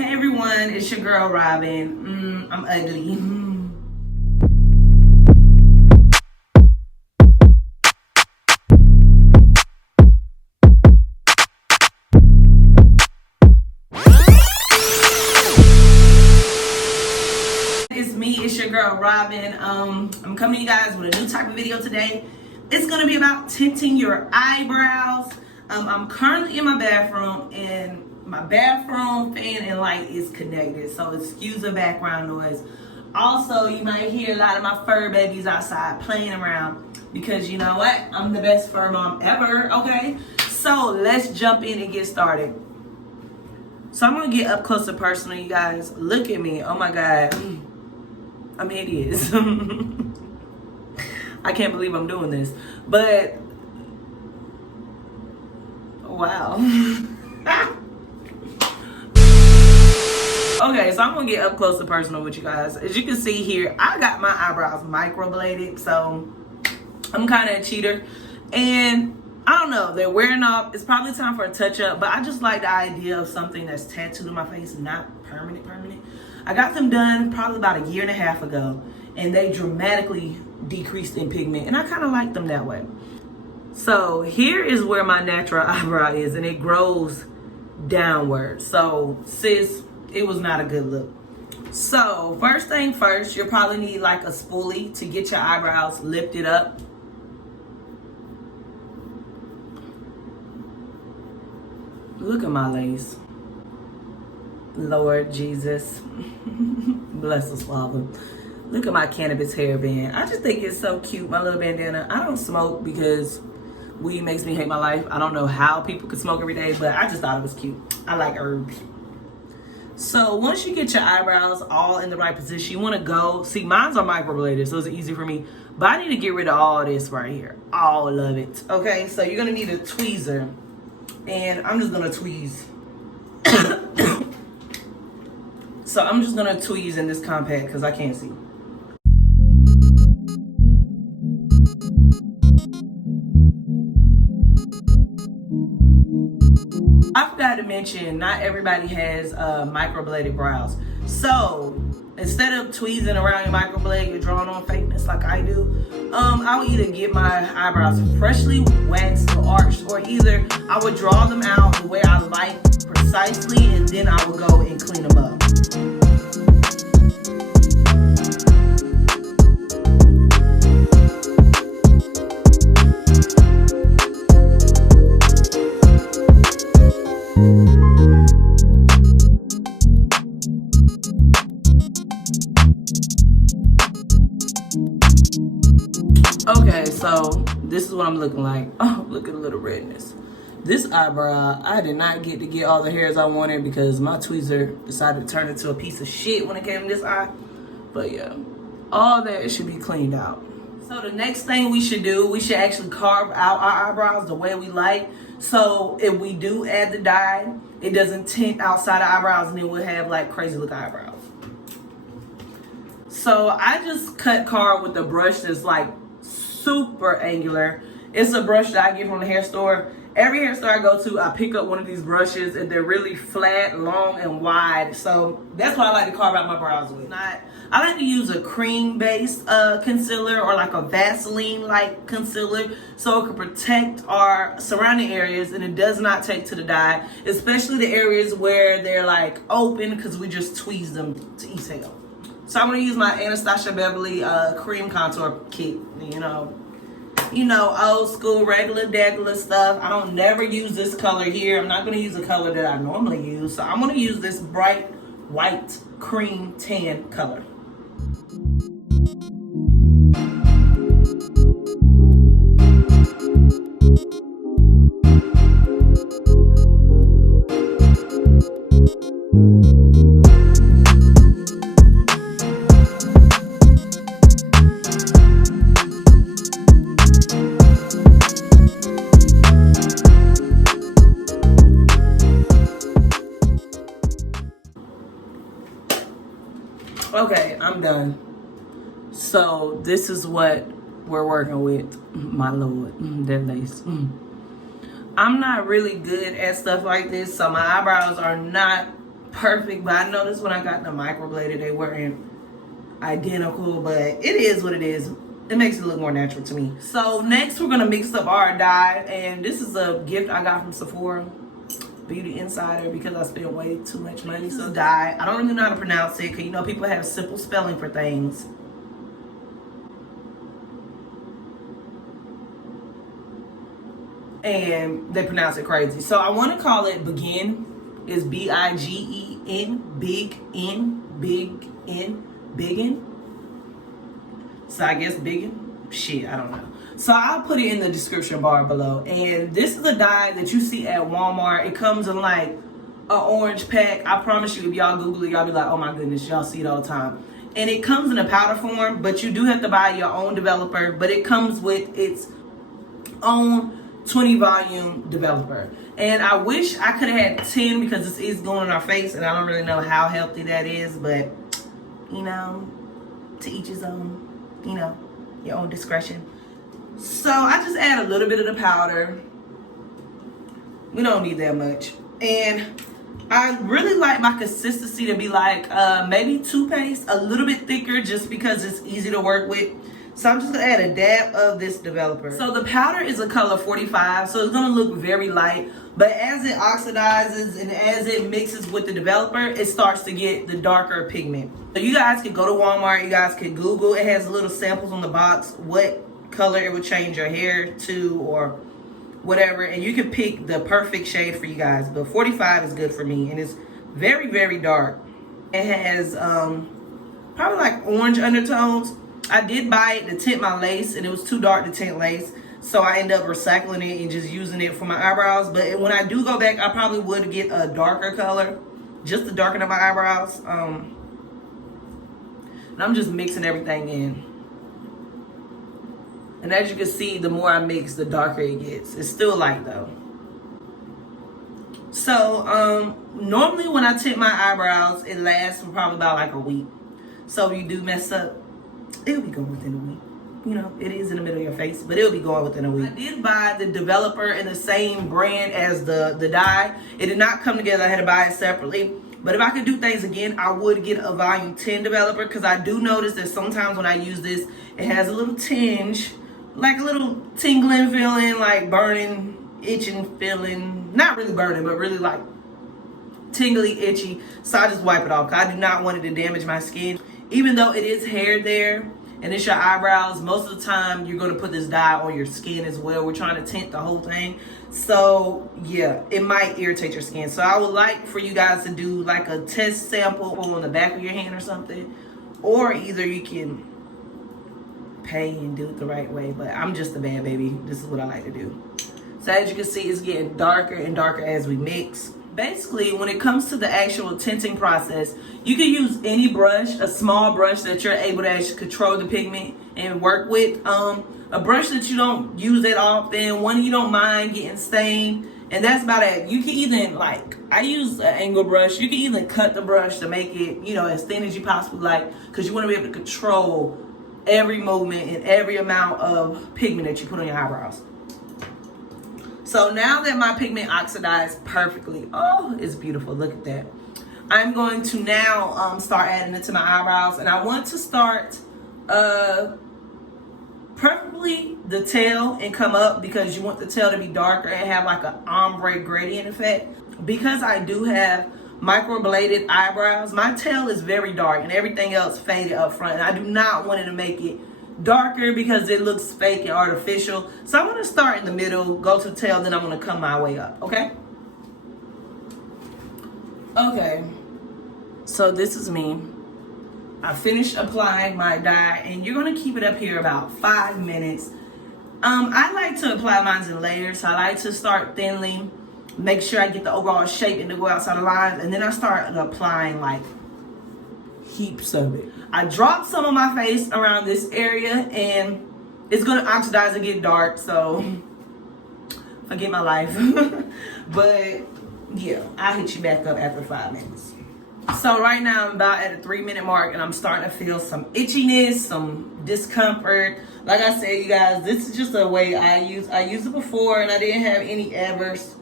Hey everyone, it's your girl Robin. I'm ugly. It's me, it's your girl Robin. I'm coming to you guys with a new type of video today. It's gonna be about tinting your eyebrows. I'm currently in my bathroom and my bathroom fan and light is connected, so excuse the background noise. Also, you might hear a lot of my fur babies outside playing around because you know what? I'm the best fur mom ever, okay? So let's jump in and get started. So I'm gonna get up close and personal, you guys. Look at me, oh my God. I'm hideous. I can't believe I'm doing this, but wow. Okay, so I'm gonna get up close and personal with you guys. As you can see here, I got my eyebrows microbladed, so I'm kind of a cheater. And I don't know, they're wearing off. It's probably time for a touch up, but I just like the idea of something that's tattooed on my face, not permanent. I got them done probably about a year and a half ago, and they dramatically decreased in pigment, and I kind of like them that way. So here is where my natural eyebrow is, and it grows downward. So sis, it was not a good look. So first thing first, you'll probably need like a spoolie to get your eyebrows lifted up. Look at my lace. Lord Jesus. Bless us, Father. Look at my cannabis hairband. I just think it's so cute, my little bandana. I don't smoke because weed makes me hate my life. I don't know how people could smoke every day, but I just thought it was cute. I like herbs. So once you get your eyebrows all in the right position, you want to go, see mine's are microbladed, so it's easy for me, but I need to get rid of all this right here, all of it. Okay, so you're gonna need a tweezer, and I'm just gonna tweeze. So I'm just gonna tweeze in this compact because I can't see. I forgot to mention, not everybody has microbladed brows. So instead of tweezing around your microblade, you're drawing on fakeness like I do. I would either get my eyebrows freshly waxed or arched, or either I would draw them out the way I like precisely, and then I would go and clean them up. Okay, so this is what I'm looking like. Oh, look at the little redness. This eyebrow, I did not get to get all the hairs I wanted because my tweezer decided to turn into a piece of shit when it came to this eye. But yeah, all that should be cleaned out. So the next thing we should do, we should actually carve out our eyebrows the way we like. So if we do add the dye, it doesn't tint outside the eyebrows and it will have like crazy looking eyebrows. So I just cut Carl with a brush that's like super angular. It's a brush that I get from the hair store. Every hair store I go to, I pick up one of these brushes and they're really flat, long, and wide. So that's what I like to carve out my brows with. I like to use a cream-based concealer or like a Vaseline-like concealer so it can protect our surrounding areas and it does not take to the dye, especially the areas where they're like open because we just tweeze them to exhale. So I'm gonna use my Anastasia Beverly cream contour kit, you know, old school, regular, degular stuff. I don't never use this color here. I'm not gonna use a color that I normally use. So I'm gonna use this bright white cream tan color. Okay, I'm done. So this is what we're working with. My Lord, that lace. I'm not really good at stuff like this, so my eyebrows are not perfect, but I noticed when I got the microbladed, they weren't identical, but it is what it is. It makes it look more natural to me. So next we're gonna mix up our dye, and this is a gift I got from Sephora Beauty Insider because I spent way too much money. So dye, I don't really know how to pronounce it because you know people have simple spelling for things. And they pronounce it crazy. So I want to call it Begin. It's B-I-G-E-N, big N, big N, biggin. So I guess biggin? Shit, I don't know. So I'll put it in the description bar below. And this is a dye that you see at Walmart. It comes in like an orange pack. I promise you, if y'all Google it, y'all be like, oh my goodness, y'all see it all the time. And it comes in a powder form, but you do have to buy your own developer. But it comes with its own 20 volume developer. And I wish I could have had 10 because this is going in our face and I don't really know how healthy that is, but you know, to each his own, you know, your own discretion. So I just add a little bit of the powder. We don't need that much. And I really like my consistency to be like maybe toothpaste, a little bit thicker just because it's easy to work with. So I'm just gonna add a dab of this developer. So the powder is a color 45, so it's gonna look very light. But as it oxidizes and as it mixes with the developer, it starts to get the darker pigment. So you guys can go to Walmart, you guys can Google. It has little samples on the box, what color it would change your hair to or whatever. And you can pick the perfect shade for you guys. But 45 is good for me, and it's very, very dark. It has probably like orange undertones. I did buy it to tint my lace, and it was too dark to tint lace. So I end up recycling it and just using it for my eyebrows. But when I do go back, I probably would get a darker color just to darken up my eyebrows. And I'm just mixing everything in. And as you can see, the more I mix, the darker it gets. It's still light though. So normally when I tint my eyebrows, it lasts for probably about like a week. So if you do mess up, it'll be going within a week. You know, it is in the middle of your face, but it'll be going within a week. I did buy the developer in the same brand as the dye. It did not come together. I had to buy it separately. But if I could do things again, I would get a volume 10 developer because I do notice that sometimes when I use this, it has a little tinge, like a little tingling feeling, like burning, itching feeling. Not really burning, but really like tingly, itchy. So I just wipe it off because I do not want it to damage my skin. Even though it is hair there and it's your eyebrows, most of the time you're going to put this dye on your skin as well. We're trying to tint the whole thing. So yeah, it might irritate your skin. So I would like for you guys to do like a test sample on the back of your hand or something. Or either you can pay and do it the right way. But I'm just a bad baby. This is what I like to do. So as you can see, it's getting darker and darker as we mix. Basically, when it comes to the actual tinting process, you can use any brush, a small brush that you're able to actually control the pigment and work with. A brush that you don't use that often, one you don't mind getting stained, and that's about it. You can even, like, I use an angle brush. You can even cut the brush to make it, you know, as thin as you possibly like, because you want to be able to control every movement and every amount of pigment that you put on your eyebrows. So now that my pigment oxidized perfectly, oh, it's beautiful. Look at that. I'm going to now start adding it to my eyebrows. And I want to start preferably the tail and come up because you want the tail to be darker and have like an ombre gradient effect. Because I do have microbladed eyebrows, my tail is very dark and everything else faded up front. And I do not want it to make it darker because it looks fake and artificial. So I'm going to start in the middle, go to the tail, then I'm going to come my way up, okay? Okay, so this is me. I finished applying my dye, and you're going to keep it up here about 5 minutes. I like to apply mine in layers, so I like to start thinly, make sure I get the overall shape and to go outside the lines, and then I start applying like heaps of it. I dropped some on my face around this area, and it's gonna oxidize and get dark, so forget my life. But yeah, I'll hit you back up after 5 minutes. So right now I'm about at a 3-minute mark, and I'm starting to feel some itchiness, some discomfort. Like I said, you guys, this is just a way I used it before, and I didn't have any adverse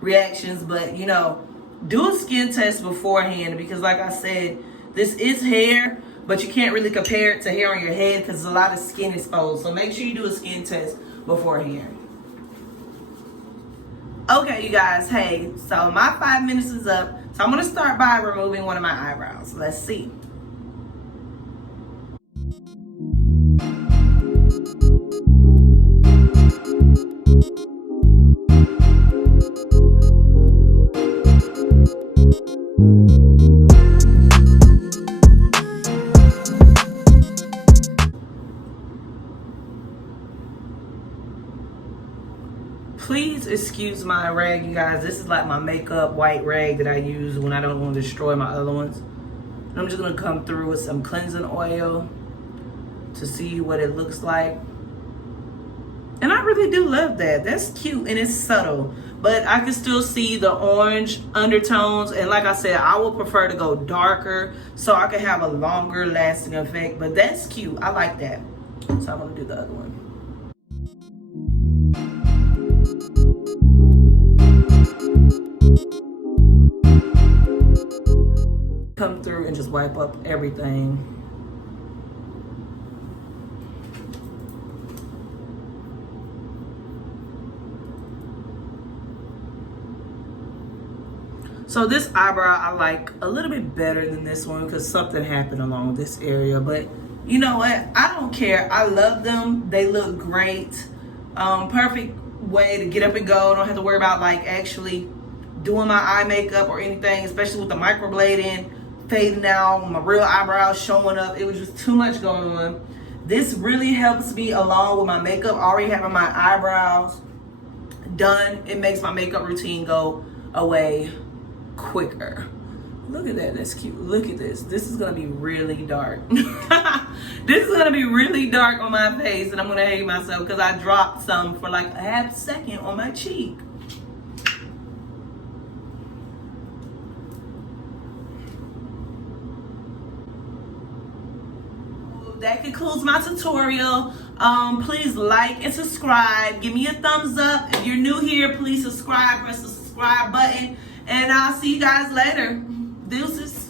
reactions. But you know, do a skin test beforehand, because like I said, this is hair, but you can't really compare it to hair on your head because there's a lot of skin exposed. So make sure you do a skin test beforehand. Okay, you guys, hey, so my 5 minutes is up. So I'm gonna start by removing one of my eyebrows. Let's see. Please excuse my rag, you guys. This is like my makeup white rag that I use when I don't want to destroy my other ones. And I'm just gonna come through with some cleansing oil to see what it looks like. And I really do love that. That's cute and it's subtle, but I can still see the orange undertones. And like I said, I would prefer to go darker so I can have a longer lasting effect, but that's cute. I like that. So I'm gonna do the other one. Come through and just wipe up everything. So this eyebrow I like a little bit better than this one because something happened along this area, but you know what? I don't care. I love them. They look great. Perfect way to get up and go. Don't have to worry about like actually doing my eye makeup or anything, especially with the microblading, fading out, my real eyebrows showing up. It was just too much going on. This really helps me along with my makeup. Already having my eyebrows done, it makes my makeup routine go away quicker. Look at that, that's cute. Look at this. This is gonna be really dark. This is gonna be really dark on my face, and I'm gonna hate myself because I dropped some for like a half second on my cheek. That concludes my tutorial. Please like and subscribe. Give me a thumbs up. If you're new here, please subscribe. Press the subscribe button. And I'll see you guys later. Deuces.